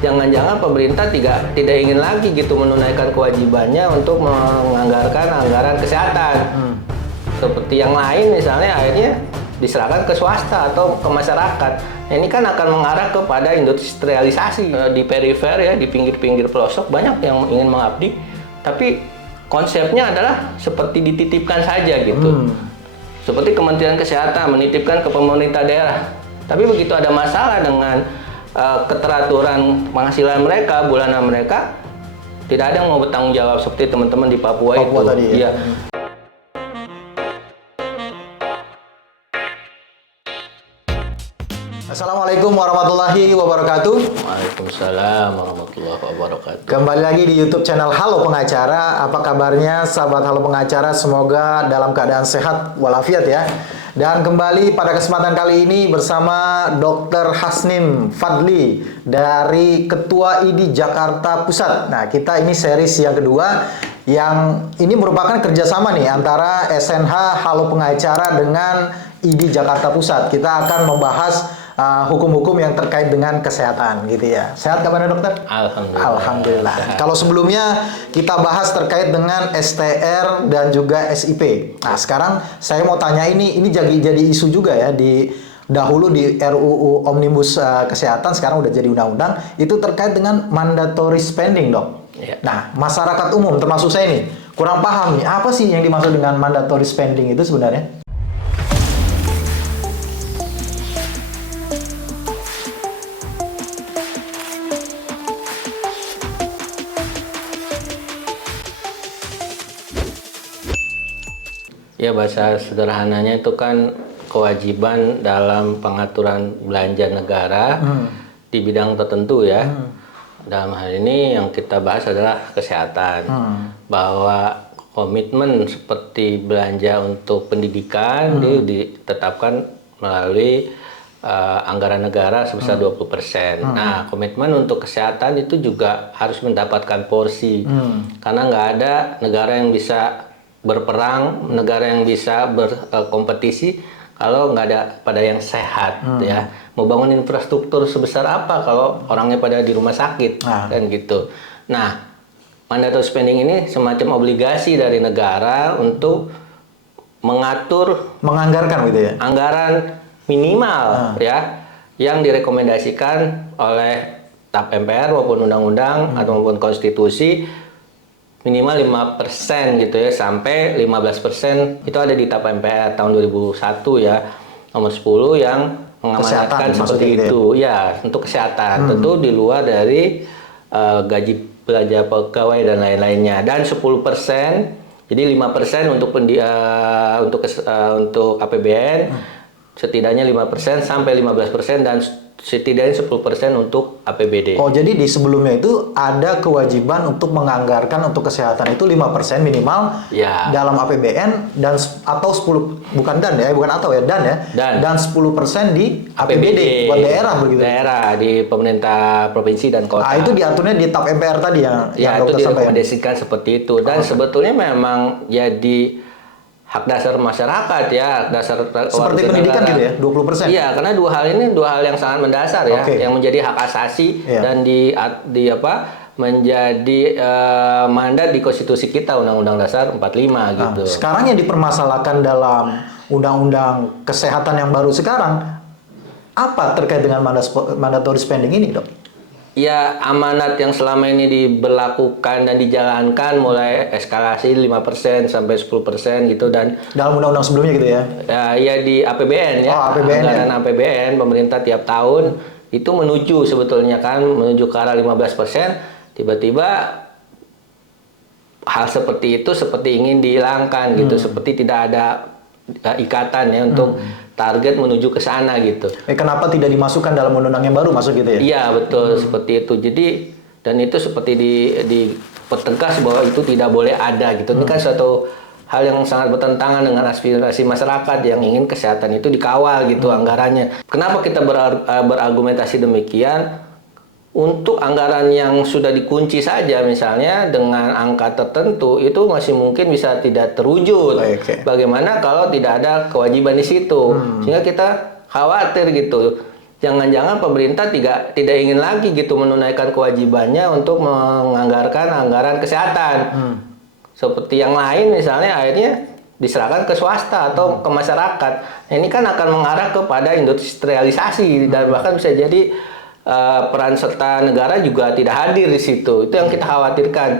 jangan-jangan pemerintah tidak ingin lagi gitu menunaikan kewajibannya untuk menganggarkan anggaran kesehatan. Seperti yang lain misalnya akhirnya diserahkan ke swasta atau ke masyarakat. Nah, ini kan akan mengarah kepada industrialisasi. Di perifer ya, di pinggir-pinggir pelosok banyak yang ingin mengabdi, tapi konsepnya adalah seperti dititipkan saja gitu. Seperti Kementerian Kesehatan menitipkan ke pemerintah daerah. Tapi begitu ada masalah dengan keteraturan penghasilan mereka, bulanan mereka, tidak ada yang mau bertanggung jawab seperti teman-teman di Papua itu. Tadi, ya? Assalamualaikum warahmatullahi wabarakatuh. Waalaikumsalam warahmatullahi wabarakatuh. Kembali lagi di YouTube channel Halo Pengacara. Apa kabarnya sahabat Halo Pengacara? Semoga dalam keadaan sehat walafiat ya. Dan kembali pada kesempatan kali ini bersama Dr. Hasnim Fadli dari Ketua ID Jakarta Pusat. Nah, kita ini series yang kedua yang ini merupakan kerjasama nih antara SNH Halo Pengacara dengan ID Jakarta Pusat. Kita akan membahas hukum-hukum yang terkait dengan kesehatan gitu ya. Sehat kabarnya dokter? Alhamdulillah. Alhamdulillah. Kalau sebelumnya kita bahas terkait dengan STR dan juga SIP. Nah, sekarang saya mau tanya ini jadi isu juga ya dahulu di RUU Omnibus Kesehatan, sekarang udah jadi undang-undang, itu terkait dengan mandatory spending, Dok. Ya. Nah, masyarakat umum termasuk saya nih kurang paham nih, apa sih yang dimaksud dengan mandatory spending itu sebenarnya? Ya, bahasa sederhananya itu kan kewajiban dalam pengaturan belanja negara di bidang tertentu ya. Dalam hal ini yang kita bahas adalah kesehatan. Bahwa komitmen seperti belanja untuk pendidikan ditetapkan melalui anggaran negara sebesar 20%. Nah, komitmen untuk kesehatan itu juga harus mendapatkan porsi. Karena nggak ada negara yang bisa berperang, negara yang bisa berkompetisi kalau nggak ada pada yang sehat ya. Mau bangun infrastruktur sebesar apa kalau orangnya pada di rumah sakit kan gitu. Nah, mandatory spending ini semacam obligasi dari negara untuk menganggarkan gitu ya. Anggaran minimal ya yang direkomendasikan oleh TAP MPR maupun undang-undang atau maupun konstitusi, minimal 5% gitu ya, sampai 15% itu ada di TAP MPR tahun 2001 ya, nomor 10 yang mengamanatkan seperti itu ya, untuk kesehatan. Tentu di luar dari gaji belanja pegawai dan lain-lainnya. Dan 10%, jadi 5% untuk APBN, setidaknya 5% sampai 15%, dan setidaknya 10% untuk APBD. Oh, jadi di sebelumnya itu ada kewajiban untuk menganggarkan untuk kesehatan itu 5% minimal ya dalam APBN dan atau 10 bukan dan 10% di APBD buat daerah begitu. Daerah di pemerintah provinsi dan kota. Itu diaturnya di TAP MPR tadi yang itu direkomendasikan seperti itu, dan sebetulnya memang jadi hak dasar masyarakat ya, dasar seperti pendidikan gitu ya, 20%. Iya, karena dua hal yang sangat mendasar ya, yang menjadi hak asasi dan menjadi mandat di konstitusi kita, Undang-Undang Dasar 45 gitu. Sekarang yang dipermasalahkan dalam Undang-Undang Kesehatan yang baru sekarang apa terkait dengan mandatory spending ini, Dok? Ya, amanat yang selama ini diberlakukan dan dijalankan mulai eskalasi 5% sampai 10% gitu, dan dalam undang-undang sebelumnya gitu ya. Ya di APBN ya. Anggaran APBN pemerintah tiap tahun itu menuju sebetulnya kan menuju ke arah 15%, tiba-tiba hal seperti itu seperti ingin dihilangkan gitu, seperti tidak ada ikatan ya untuk target menuju ke sana gitu. Kenapa tidak dimasukkan dalam undang-undang yang baru masuk gitu ya? Iya betul, seperti itu. Jadi dan itu seperti dipertegas bahwa itu tidak boleh ada gitu. Ini kan suatu hal yang sangat bertentangan dengan aspirasi masyarakat yang ingin kesehatan itu dikawal gitu anggarannya. Kenapa kita berargumentasi demikian? Untuk anggaran yang sudah dikunci saja misalnya dengan angka tertentu itu masih mungkin bisa tidak terwujud. Bagaimana kalau tidak ada kewajiban di situ? Sehingga kita khawatir gitu. jangan-jangan pemerintah tidak ingin lagi gitu menunaikan kewajibannya untuk menganggarkan anggaran kesehatan. Seperti yang lain misalnya akhirnya diserahkan ke swasta atau ke masyarakat. Nah, ini kan akan mengarah kepada industrialisasi dan bahkan bisa jadi peran serta negara juga tidak hadir di situ. Itu yang kita khawatirkan.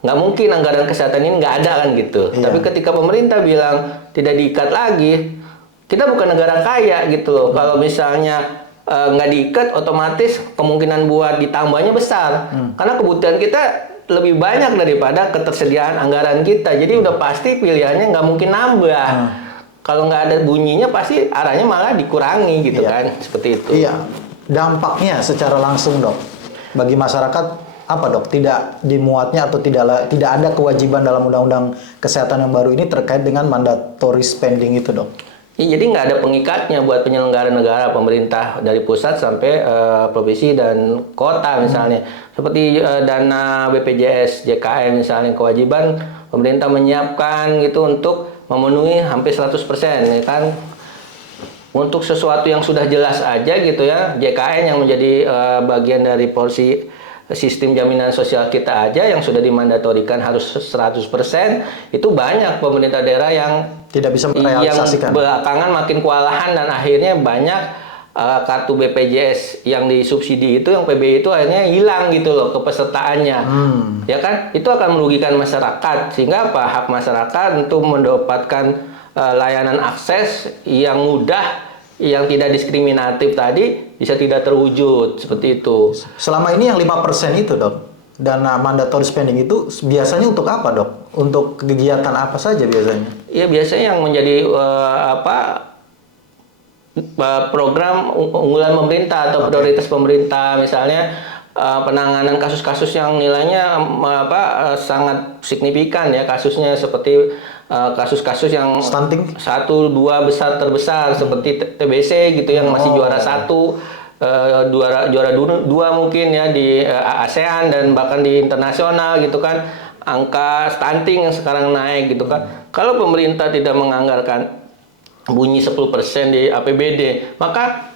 Nggak mungkin anggaran kesehatan ini nggak ada kan gitu. Tapi ketika pemerintah bilang tidak diikat lagi, kita bukan negara kaya gitu loh. Kalau misalnya nggak diikat, otomatis kemungkinan buat ditambahnya besar. Karena kebutuhan kita lebih banyak daripada ketersediaan anggaran kita. Jadi udah pasti pilihannya nggak mungkin nambah. Kalau nggak ada bunyinya pasti arahnya malah dikurangi gitu kan. Seperti itu. Iya. Dampaknya secara langsung dok, bagi masyarakat apa dok? Tidak dimuatnya atau tidak ada kewajiban dalam undang-undang kesehatan yang baru ini terkait dengan mandatory spending itu dok? Ya, jadi nggak ada pengikatnya buat penyelenggara negara, pemerintah dari pusat sampai provinsi dan kota misalnya. Seperti dana BPJS, JKM misalnya, kewajiban pemerintah menyiapkan gitu untuk memenuhi hampir 100%, ya kan. Untuk sesuatu yang sudah jelas aja gitu ya, JKN yang menjadi bagian dari porsi sistem jaminan sosial kita aja yang sudah dimandatorikan harus 100%, itu banyak pemerintah daerah yang tidak bisa merealisasikan. Yang belakangan makin kewalahan dan akhirnya banyak kartu BPJS yang disubsidi itu, yang PBI itu akhirnya hilang gitu loh kepesertaannya. Ya kan? Itu akan merugikan masyarakat, sehingga apa? Hak masyarakat untuk mendapatkan layanan akses yang mudah, yang tidak diskriminatif tadi bisa tidak terwujud seperti itu. Selama ini yang 5% itu dok, dana mandatory spending itu biasanya untuk apa dok? Untuk kegiatan apa saja biasanya? Ya biasanya yang menjadi program unggulan pemerintah atau prioritas pemerintah, misalnya penanganan kasus-kasus yang nilainya sangat signifikan ya kasusnya, seperti kasus-kasus yang stunting 1-2 terbesar seperti TBC gitu yang masih juara 1, juara 2 mungkin ya di ASEAN dan bahkan di internasional gitu kan. Angka stunting yang sekarang naik gitu kan. Kalau pemerintah tidak menganggarkan bunyi 10% di APBD, maka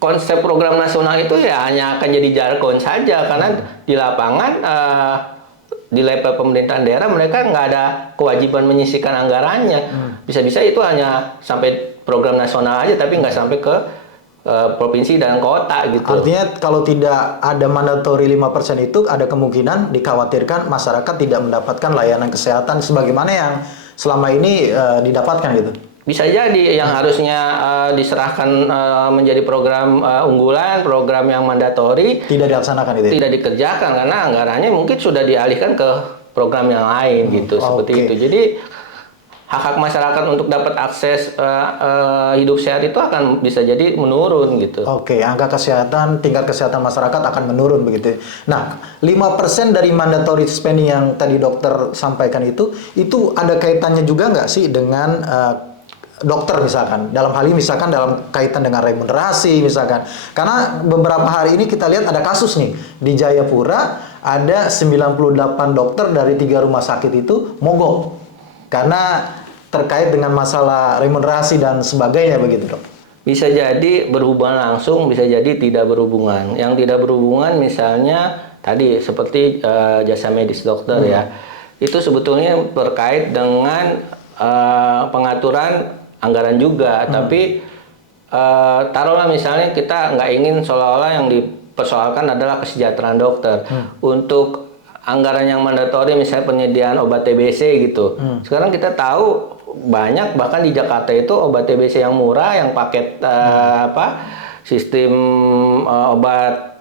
konsep program nasional itu ya hanya akan jadi jargon saja, karena di lapangan di level pemerintahan daerah mereka nggak ada kewajiban menyisihkan anggarannya. Bisa-bisa itu hanya sampai program nasional aja tapi nggak sampai ke provinsi dan kota gitu. Artinya kalau tidak ada mandatory 5% itu ada kemungkinan dikhawatirkan masyarakat tidak mendapatkan layanan kesehatan sebagaimana yang selama ini didapatkan gitu. Bisa jadi yang harusnya diserahkan menjadi program unggulan, program yang mandatori tidak dilaksanakan itu. Tidak dikerjakan karena anggarannya mungkin sudah dialihkan ke program yang lain gitu, seperti itu. Jadi hak-hak masyarakat untuk dapat akses hidup sehat itu akan bisa jadi menurun gitu. Oke, angka kesehatan, tingkat kesehatan masyarakat akan menurun begitu. Nah, 5% dari mandatory spending yang tadi dokter sampaikan itu ada kaitannya juga nggak sih dengan dokter misalkan, dalam hal ini misalkan dalam kaitan dengan remunerasi misalkan. Karena beberapa hari ini kita lihat ada kasus nih di Jayapura, ada 98 dokter dari 3 rumah sakit itu mogok karena terkait dengan masalah remunerasi dan sebagainya begitu dok. Bisa jadi berhubungan langsung, bisa jadi tidak berhubungan. Yang tidak berhubungan misalnya tadi seperti jasa medis dokter ya, itu sebetulnya terkait dengan pengaturan anggaran juga, tapi taruhlah misalnya kita nggak ingin seolah-olah yang dipersoalkan adalah kesejahteraan dokter. Untuk anggaran yang mandatori misalnya penyediaan obat TBC gitu. Sekarang kita tahu banyak bahkan di Jakarta itu obat TBC yang murah, yang paket sistem obat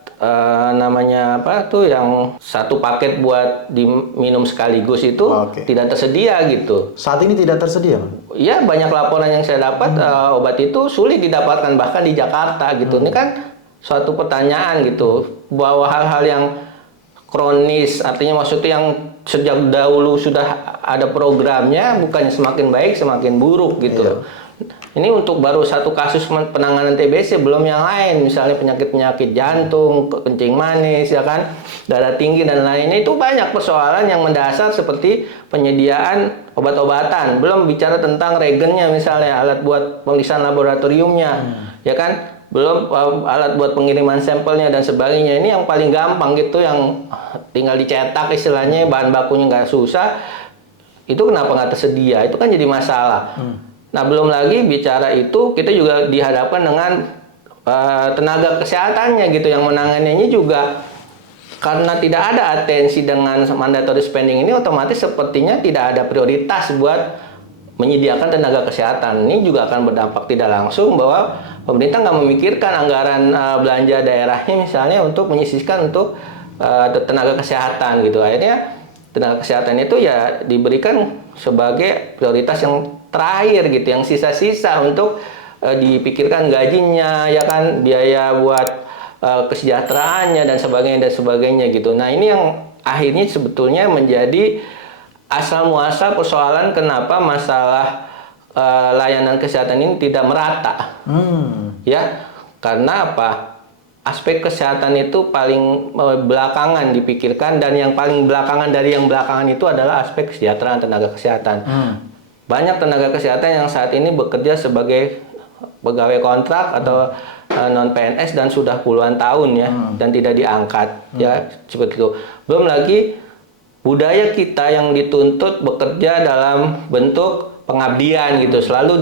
namanya yang satu paket buat diminum sekaligus itu tidak tersedia gitu. Saat ini tidak tersedia? Iya, banyak laporan yang saya dapat obat itu sulit didapatkan bahkan di Jakarta gitu. Ini kan suatu pertanyaan gitu, bahwa hal-hal yang kronis, artinya maksudnya yang sejak dahulu sudah ada programnya, bukannya semakin baik semakin buruk gitu. Ini untuk baru satu kasus penanganan TBC, belum yang lain, misalnya penyakit-penyakit jantung, kencing manis, ya kan, darah tinggi dan lainnya. Itu banyak persoalan yang mendasar seperti penyediaan obat-obatan, belum bicara tentang regennya misalnya, alat buat pemeriksaan laboratoriumnya, ya kan. belum alat buat pengiriman sampelnya dan sebagainya. Ini yang paling gampang gitu, yang tinggal dicetak istilahnya, bahan bakunya nggak susah. Itu kenapa nggak tersedia? Itu kan jadi masalah. Nah, belum lagi bicara itu, kita juga dihadapkan dengan tenaga kesehatannya gitu, yang menanganinya juga karena tidak ada atensi dengan mandatory spending ini, otomatis sepertinya tidak ada prioritas buat menyediakan tenaga kesehatan. Ini juga akan berdampak tidak langsung bahwa pemerintah nggak memikirkan anggaran belanja daerahnya misalnya untuk menyisihkan untuk tenaga kesehatan gitu. Akhirnya tenaga kesehatan itu ya diberikan sebagai prioritas yang terakhir gitu, yang sisa-sisa untuk dipikirkan gajinya, ya kan, biaya buat kesejahteraannya dan sebagainya gitu. Nah, ini yang akhirnya sebetulnya menjadi asal muasal persoalan kenapa masalah layanan kesehatan ini tidak merata. Ya, karena apa? Aspek kesehatan itu paling belakangan dipikirkan, dan yang paling belakangan dari yang belakangan itu adalah aspek kesejahteraan tenaga kesehatan. Banyak tenaga kesehatan yang saat ini bekerja sebagai pegawai kontrak atau non PNS dan sudah puluhan tahun ya, dan tidak diangkat ya, seperti itu. Belum lagi budaya kita yang dituntut bekerja dalam bentuk pengabdian gitu, selalu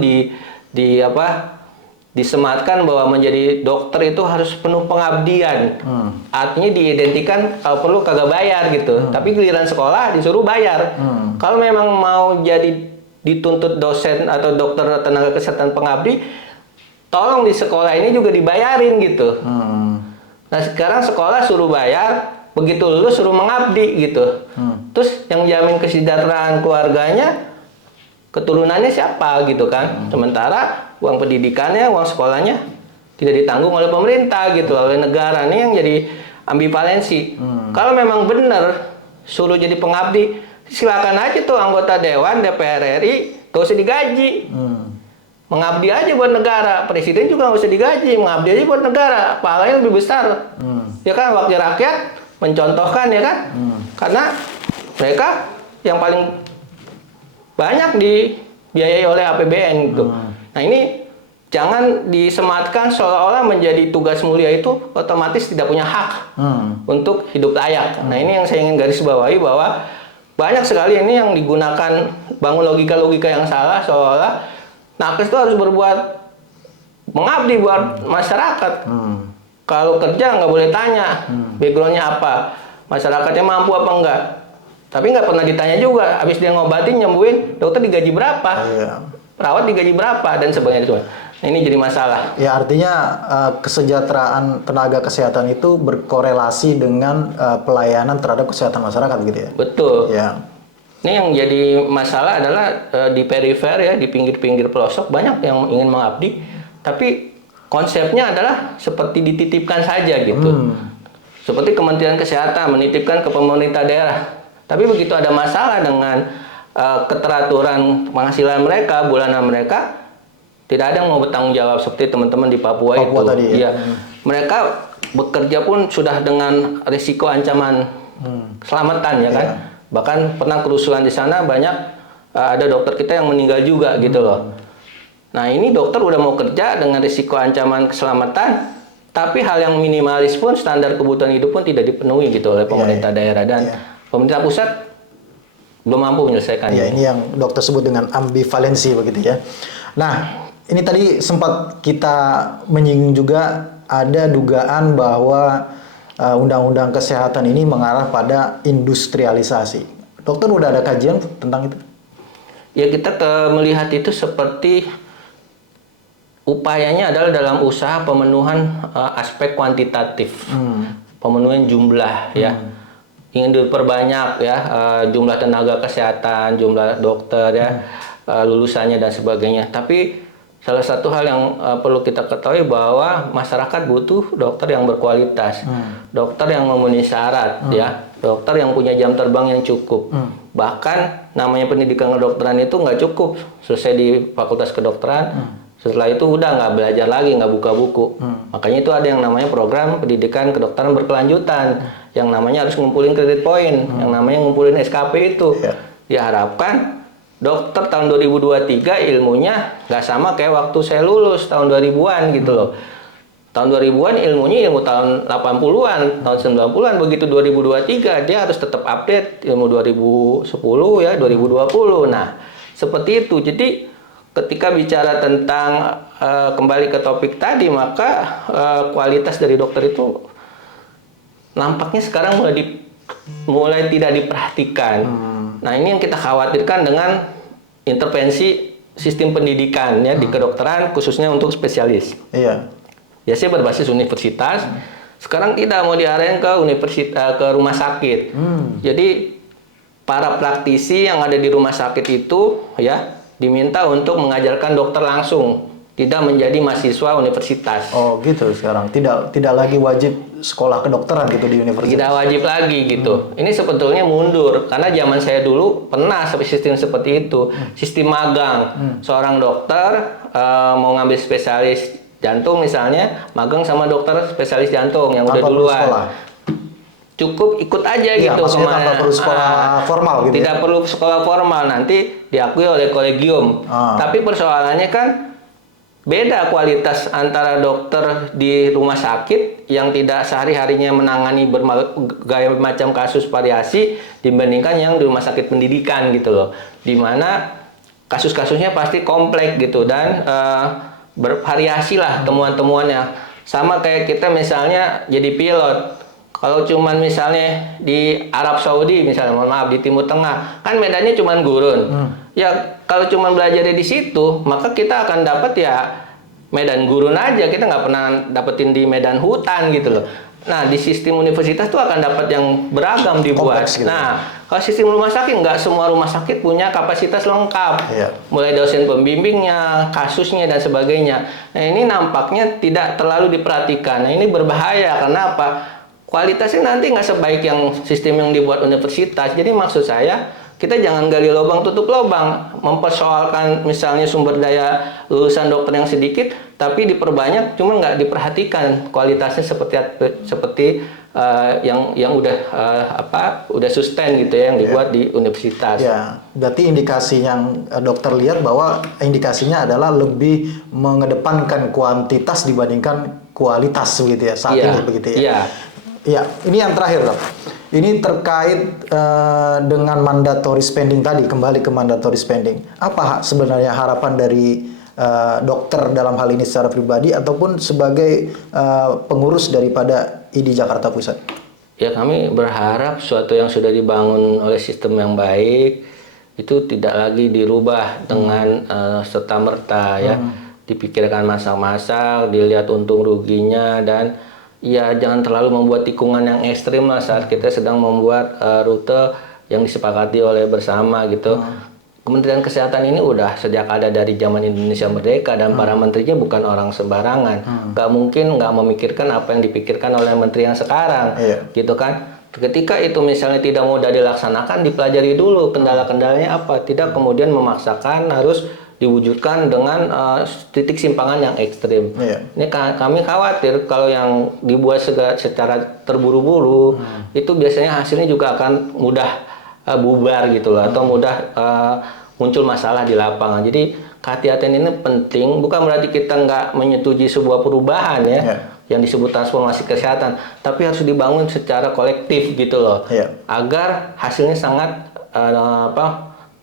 disematkan bahwa menjadi dokter itu harus penuh pengabdian. Artinya diidentikan kalau perlu kagak bayar gitu. Tapi giliran sekolah disuruh bayar. Kalau memang mau jadi dituntut dosen atau dokter tenaga kesehatan pengabdi, tolong di sekolah ini juga dibayarin gitu. Nah, sekarang sekolah suruh bayar, begitu lulus suruh mengabdi gitu. Terus yang jamin kesejahteraan keluarganya, keturunannya siapa gitu kan? Sementara uang pendidikannya, uang sekolahnya tidak ditanggung oleh pemerintah gitu, oleh negara. Ini yang jadi ambivalensi. Kalau memang benar suruh jadi pengabdi, silakan aja tuh anggota Dewan DPR RI gak usah digaji. Mengabdi aja buat negara. Presiden juga gak usah digaji, mengabdi aja buat negara. Pahalanya lebih besar. Ya kan, wakil rakyat mencontohkan ya kan. Karena mereka yang paling banyak dibiayai oleh APBN gitu. Nah, ini jangan disematkan seolah-olah menjadi tugas mulia itu otomatis tidak punya hak untuk hidup layak. Nah, ini yang saya ingin garis bawahi, bahwa banyak sekali ini yang digunakan, bangun logika-logika yang salah, seolah-olah nakes itu harus berbuat mengabdi buat masyarakat. Kalau kerja nggak boleh tanya backgroundnya apa, masyarakatnya mampu apa enggak. Tapi nggak pernah ditanya juga, habis dia ngobatin, nyembuhin, dokter digaji berapa, perawat digaji berapa, dan sebagainya. Nah, ini jadi masalah. Ya, artinya kesejahteraan tenaga kesehatan itu berkorelasi dengan pelayanan terhadap kesehatan masyarakat gitu ya? Betul. Ya. Ini yang jadi masalah adalah di perifer ya, di pinggir-pinggir pelosok banyak yang ingin mengabdi, tapi konsepnya adalah seperti dititipkan saja gitu. Seperti Kementerian Kesehatan menitipkan ke pemerintah daerah. Tapi begitu ada masalah dengan keteraturan penghasilan mereka, bulanan mereka, tidak ada yang mau bertanggung jawab, seperti teman-teman di Papua itu. Tadi ya. Mereka bekerja pun sudah dengan risiko ancaman keselamatan ya kan. Bahkan pernah kerusuhan di sana, banyak ada dokter kita yang meninggal juga gitu loh. Nah, ini dokter udah mau kerja dengan risiko ancaman keselamatan, tapi hal yang minimalis pun, standar kebutuhan hidup pun tidak dipenuhi gitu oleh pemerintah daerah, dan pemerintah pusat belum mampu menyelesaikan. Ya, ini yang dokter sebut dengan ambivalensi begitu ya. Nah, ini tadi sempat kita menyinggung juga ada dugaan bahwa undang-undang kesehatan ini mengarah pada industrialisasi. Dokter udah ada kajian tentang itu? Ya, kita melihat itu seperti upayanya adalah dalam usaha pemenuhan aspek kuantitatif, pemenuhan jumlah ya. Ingin diperbanyak ya jumlah tenaga kesehatan, jumlah dokter ya, lulusannya dan sebagainya. Tapi salah satu hal yang perlu kita ketahui bahwa masyarakat butuh dokter yang berkualitas, dokter yang memenuhi syarat, ya, dokter yang punya jam terbang yang cukup. Bahkan namanya pendidikan kedokteran itu nggak cukup selesai di Fakultas Kedokteran, setelah itu udah nggak belajar lagi, nggak buka buku. Makanya itu ada yang namanya program pendidikan kedokteran berkelanjutan, yang namanya harus ngumpulin kredit poin, yang namanya ngumpulin SKP itu. Diharapkan dokter tahun 2023 ilmunya nggak sama kayak waktu saya lulus tahun 2000-an gitu loh. tahun 2000-an ilmunya ilmu tahun 80-an, tahun 90-an. Begitu 2023 dia harus tetap update ilmu 2010 ya, 2020. Nah, seperti itu. Jadi ketika bicara tentang kembali ke topik tadi, maka kualitas dari dokter itu nampaknya sekarang mulai tidak diperhatikan. Nah, ini yang kita khawatirkan dengan intervensi sistem pendidikan ya di kedokteran, khususnya untuk spesialis. Iya. Biasanya berbasis universitas. Sekarang tidak mau diarahin ke universitas, ke rumah sakit. Jadi para praktisi yang ada di rumah sakit itu ya diminta untuk mengajarkan dokter langsung, tidak menjadi mahasiswa universitas. Oh gitu sekarang. Tidak lagi wajib sekolah kedokteran gitu di universitas. Tidak wajib lagi gitu. Ini sebetulnya mundur karena zaman saya dulu pernah sistem seperti itu, sistem magang. Seorang dokter mau ngambil spesialis jantung misalnya, magang sama dokter spesialis jantung yang udah duluan. Cukup ikut aja Iya, gitu kemana. Tanpa perlu sekolah formal gitu. Tidak perlu sekolah formal, nanti diakui oleh kolegium. Tapi persoalannya kan beda kualitas antara dokter di rumah sakit yang tidak sehari-harinya menangani berbagai macam kasus variasi dibandingkan yang di rumah sakit pendidikan gitu loh. Dimana kasus-kasusnya pasti kompleks gitu dan bervariasi lah temuan-temuannya. Sama kayak kita misalnya jadi pilot. Kalau cuman misalnya di Arab Saudi misalnya, mohon maaf di Timur Tengah, kan medannya cuman gurun. Ya kalau cuman belajar di situ, maka kita akan dapat ya medan gurun aja. Kita nggak pernah dapetin di medan hutan gitu loh. Nah di sistem universitas tuh akan dapat yang beragam dibuat. Kompleks, gitu. Nah kalau sistem rumah sakit, nggak semua rumah sakit punya kapasitas lengkap. Iya. Mulai dosen pembimbingnya, kasusnya dan sebagainya. Nah ini nampaknya tidak terlalu diperhatikan. Nah ini berbahaya karena apa? Kualitasnya nanti nggak sebaik yang sistem yang dibuat universitas. Jadi maksud saya, kita jangan gali lubang tutup lubang. Mempersoalkan misalnya sumber daya lulusan dokter yang sedikit, tapi diperbanyak, cuma nggak diperhatikan kualitasnya seperti yang udah sustain gitu ya, yang dibuat di universitas. Ya, berarti indikasi yang dokter lihat bahwa indikasinya adalah lebih mengedepankan kuantitas dibandingkan kualitas begitu ya saat ini begitu ya. Iya. Ya, ini yang terakhir dok. Ini terkait dengan mandatory spending tadi, kembali ke mandatory spending. Apa sebenarnya harapan dari dokter dalam hal ini secara pribadi ataupun sebagai pengurus daripada ID Jakarta Pusat? Ya kami berharap suatu yang sudah dibangun oleh sistem yang baik itu tidak lagi dirubah dengan serta-merta ya. Dipikirkan masak-masak, dilihat untung ruginya dan ya jangan terlalu membuat tikungan yang ekstrim lah saat kita sedang membuat rute yang disepakati oleh bersama gitu. Kementerian Kesehatan ini udah sejak ada dari zaman Indonesia Merdeka dan para menterinya bukan orang sembarangan. Gak mungkin nggak memikirkan apa yang dipikirkan oleh menteri yang sekarang, gitu kan. Ketika itu misalnya tidak mudah dilaksanakan, dipelajari dulu kendala-kendalanya apa. Tidak kemudian memaksakan harus diwujudkan dengan titik simpangan yang ekstrim. Ini kami khawatir kalau yang dibuat secara terburu-buru itu biasanya hasilnya juga akan mudah bubar gitu loh, atau mudah muncul masalah di lapangan. Jadi kehati-hatian ini penting, bukan berarti kita nggak menyetujui sebuah perubahan ya yang disebut transformasi kesehatan, tapi harus dibangun secara kolektif gitu loh, agar hasilnya sangat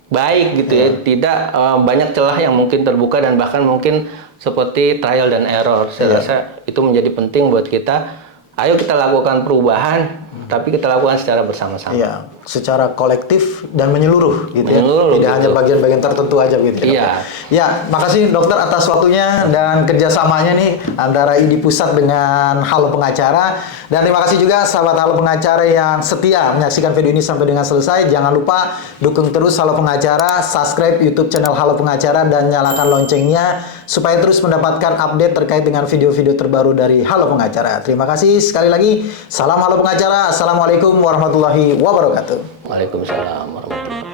baik gitu ya, tidak banyak celah yang mungkin terbuka dan bahkan mungkin seperti trial dan error. Saya rasa itu menjadi penting buat kita. Ayo kita lakukan perubahan, tapi kita lakukan secara bersama-sama. Iya, secara kolektif dan menyeluruh gitu ya. Tidak hanya bagian-bagian tertentu aja gitu. Iya. Ya, makasih dokter atas waktunya dan kerjasamanya nih antara ID Pusat dengan Halo Pengacara. Dan terima kasih juga sahabat Halo Pengacara yang setia menyaksikan video ini sampai dengan selesai. Jangan lupa dukung terus Halo Pengacara, subscribe YouTube channel Halo Pengacara dan nyalakan loncengnya supaya terus mendapatkan update terkait dengan video-video terbaru dari Halo Pengacara. Terima kasih sekali lagi. Salam Halo Pengacara. Assalamualaikum warahmatullahi wabarakatuh. Waalaikumsalam warahmatullahi wabarakatuh.